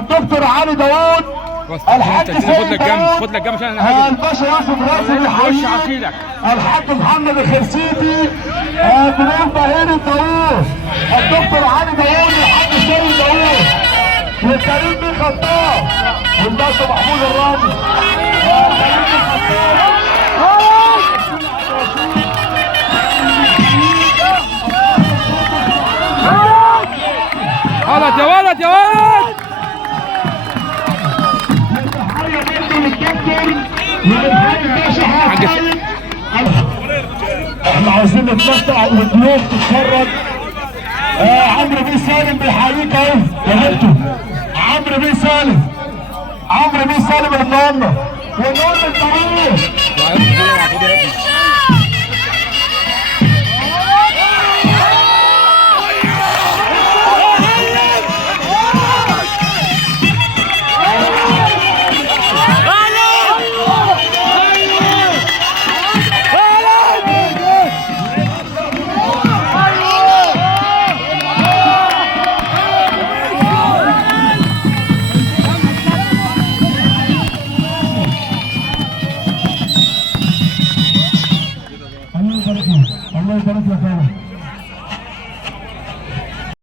الدكتور علي داوود، الحاج سيد داوود، خد لك جنب عشان انا الباشا يوسف راسي بيحييك، الحاج محمد الخرسيتي، بنور بهير داوود، الدكتور علي داوود، الحاج سيد داوود، وكريم بن خطاب، والباشا محمود الرمل، كريم بن خطاب. ولد يا ولد يا ولد. احنا عاوزين نتمتع والضيوف تتفرج. عمرو بن سالم بيحييك اهو يا بنتو. عمرو بن سالم، عمرو بن سالم النهارده ونقول للطريق. الله يبارك لك يا